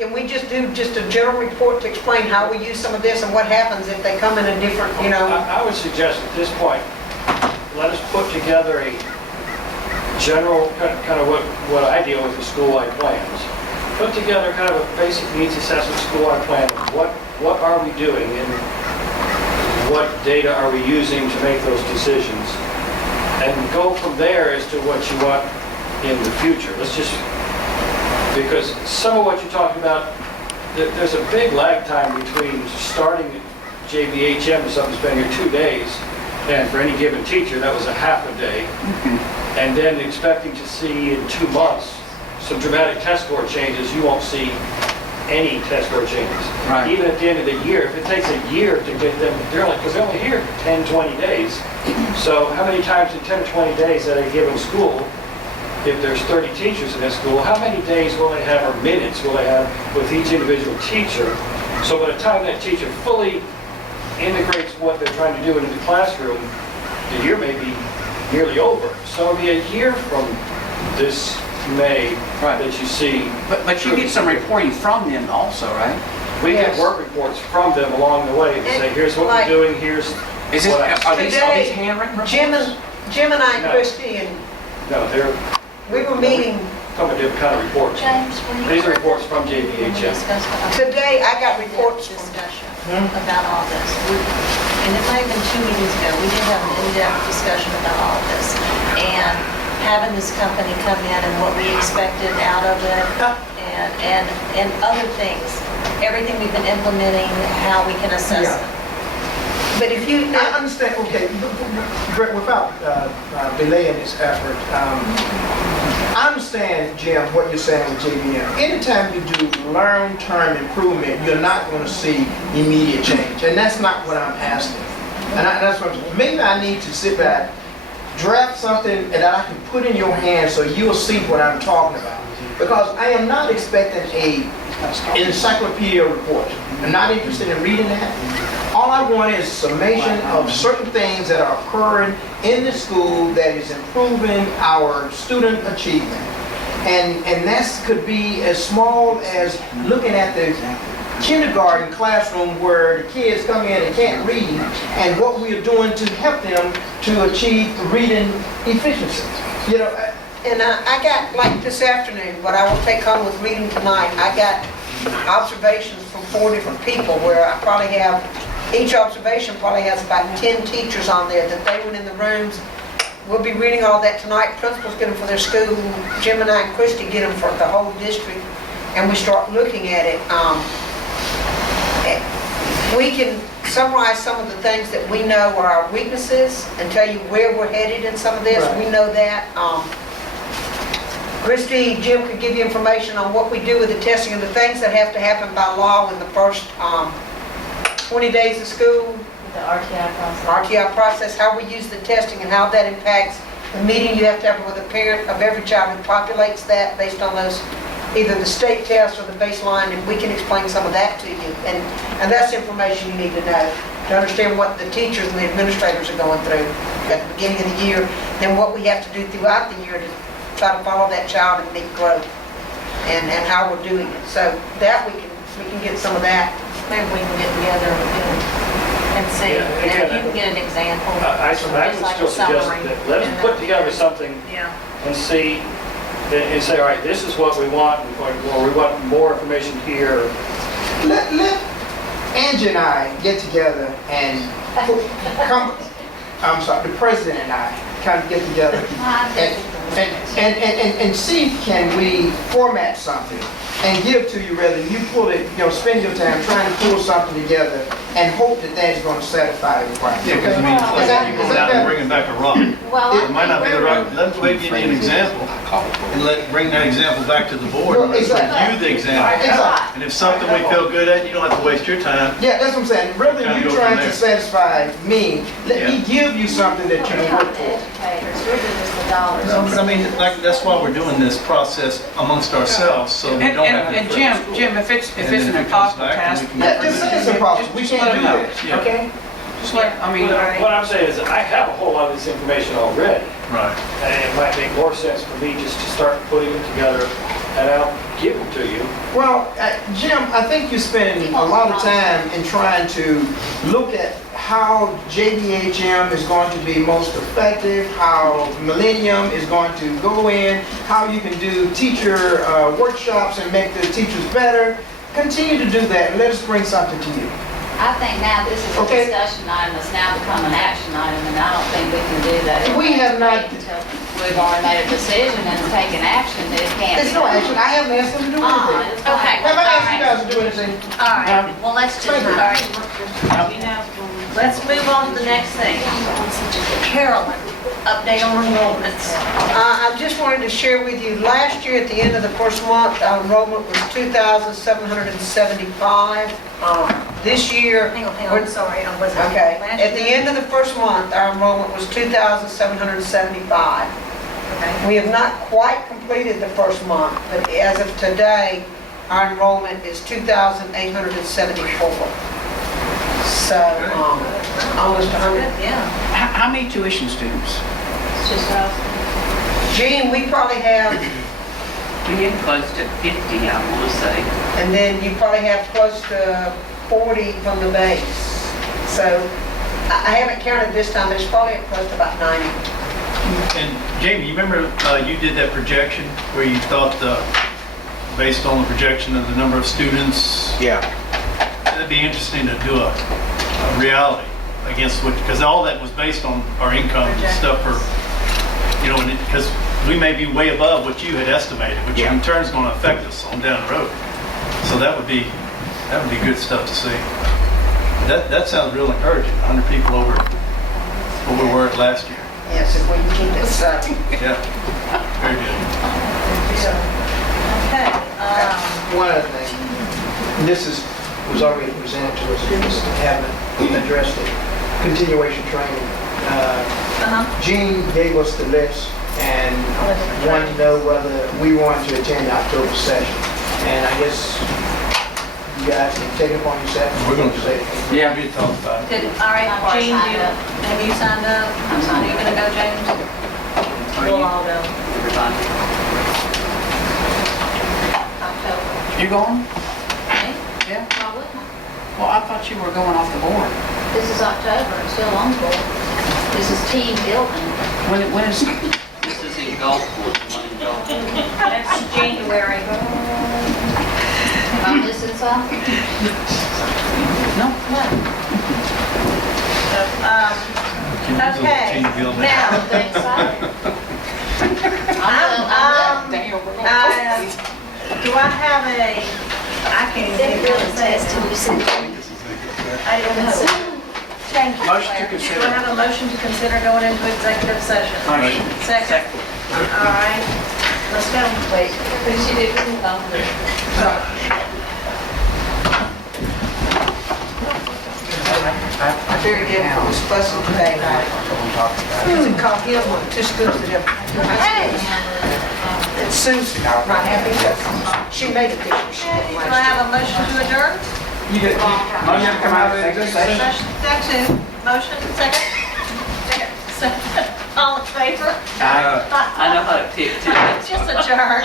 can we just do just a general report to explain how we use some of this and what happens if they come in a different, you know? I would suggest at this point, let us put together a general, kind of what I deal with school-wide plans. Put together kind of a basic needs assessment school-wide plan. What are we doing and what data are we using to make those decisions? And go from there as to what you want in the future. Let's just, because some of what you're talking about, there's a big lag time between starting JVHM, something's been here 2 days, and for any given teacher, that was a half a day. And then expecting to see in 2 months some dramatic test score changes, you won't see any test score changes. Right. Even at the end of the year, if it takes a year to get them, because they're only here 10, 20 days. So how many times in 10 or 20 days at a given school, if there's 30 teachers in that school, how many days will they have, or minutes will they have with each individual teacher? So by the time that teacher fully integrates what they're trying to do into the classroom, the year may be nearly over. So it'll be a year from this May that you see. But you get some reporting from them also, right? We get work reports from them along the way to say, here's what we're doing, here's Is this, what I... are these handwritten reports? Jim and I and No. Christie, and No, they're... we were meeting Some different kind of reports. James, will you? These are reports from When we JVHM. discuss the- today. I got reports from Discussion about all this. And it might have been 2 meetings ago, we did have an in-depth discussion about all of this. And having this company come in and what we expected out of it, and other things, everything we've been implementing, how we can assess Yeah. it. But if you, I understand, okay, Brett, without delaying this effort, I understand, Jim, what you're saying with JVM. Anytime you do long-term improvement, you're not going to see immediate change, and that's not what I'm asking. And that's what maybe I need to sit back, draft something that I can put in your hands so you'll see what I'm talking about. Because I am not expecting an encyclopedia report. I'm not interested in reading that. All I want is summation of certain things that are occurring in the school that is improving our student achievement. And that could be as small as looking at the kindergarten classroom where the kids come in and can't read, and what we are doing to help them to achieve reading efficiency. You know, and I got, like this afternoon, what I will take home with reading tonight, I got observations from 4 different people where I probably have, each observation probably has about 10 teachers on there that they went in the rooms. We'll be reading all that tonight. Principals get them for their school. Jim and I and Christie get them for the whole district, and we start looking at it. We can summarize some of the things that we know are our weaknesses and tell you where we're headed in some of this. Right. We know that. Christie, Jim could give you information on what we do with the testing and the things that have to happen by law in the first 20 days of school. The RTI process. RTI process, how we use the testing and how that impacts the meeting you have to have with a parent of every child who populates that based on those, either the state test or the baseline, and we can explain some of that to you. And that's information you need to know to understand what the teachers and the administrators are going through at the beginning of the year, then what we have to do throughout the year to try to follow that child and meet growth, and how we're doing it. So that we can get some of that. Maybe we can get together and see, Yeah, and again, you can get an example. I just would like still a suggest summary. that let's put together something Yeah. and see, and say, all right, this is what we want, or we want more information here. let Angie and I get together and the president and I kind of get together and see, can we format something and give to you rather than you pull it, spend your time trying to pull something together and hope that that's going to satisfy the requirements. Yeah, because I mean, Is that- you is go that down better? and bring it back to rock. Well, It might not be the right, let's wait, give you an example, and bring that example back to the board, and let's Exactly. review the example. Exactly. And if something we feel good at, you don't have to waste your time. Yeah, that's what I'm saying. Rather than Kinda you go trying from to there. satisfy me, let me give you something that you we're can not work the for. educators, we're just the dollars. No, but I mean, that's why we're doing this process amongst ourselves, so we don't have to. And Jim, if it's And then an if it comes impossible back, task, then we Yeah, just say it's impossible. We Just can't let do them know. this, Yeah. okay? just like, I mean, What I'm saying is that I have a whole lot of this information already, Right. and it might make more sense for me just to start putting it together, and I'll give them to you. Well, Jim, I think you spend a lot of time in trying to look at how JBHM is going to be most effective, how Millennium is going to go in, how you can do teacher workshops and make the teachers better. Continue to do that, and let us bring something to you. I think now this is a Okay. discussion item, it's now become an action item, and I don't think we can do that. We have not- Until we've already made a decision and taken action, that it can't. There's no action, I haven't asked them to do anything. Okay. Have I asked you guys to do anything? All right, well, let's just, all right. Let's move on to the next thing. Carolyn, update on enrollments. I just wanted to share with you, last year at the end of the first month, our enrollment was 2,775. This year, Hang on, I'm sorry, I wasn't. okay, Last at the year? end of the first month, our enrollment was 2,775. Okay. We have not quite completed the first month, but as of today, our enrollment is 2,874. So, almost 100. Yeah. How many tuition students? It's just us. Gene, we probably have, We get close to 50, I want to say. and then you probably have close to 40 from the base. So, I haven't counted this time, but it's probably close to about 90. And Jamie, you remember you did that projection where you thought, based on the projection of the number of students, Yeah. it'd be interesting to do a reality against what, because all that was based on our income and stuff for, you know, because we may be way above what you had estimated, which Yeah. in turn is going to affect us on down the road. So that would be good stuff to see. That sounds real encouraging, 100 people over what we were at last year. Yes, if we can keep it so. Yeah, very good. Okay. One other thing, this was already presented to us, we just haven't addressed it. Continuation training. Gene gave us the list and wanted to know whether we wanted to attend the October session. And I guess you guys can take it upon yourself. We're gonna do say. Yeah. We talked about it. Good, all right, I've already Gene, signed up. have you signed up? I'm signed Are you up. gonna go, James? We'll all go. Everybody. October. You going? Me? Yeah. Probably. Well, I thought you were going off the board. This is October, it's still on board. This is team building. When is, This is in Gulfport, the one in Gulfport. That's January. Am I missing something? no? Okay, Team building. now, I'm excited. Damn, we're going. do I have a, I can't even think of what to say. I don't know. Thank you. Motion to Claire. consider. Do I have a motion to consider going into executive session? Motion. Second. All right, let's go. Wait, who she did with the phone? Very difficult, was fussing today about it. Because it caught him with two schools that have two high schools. And Sue's not happy because she made a difference. She didn't Do I last year. have a motion to adjourn? You get, motion to come out of the executive session? Section, motion, second? Second. All in favor? I know how to tick too. Just adjourn.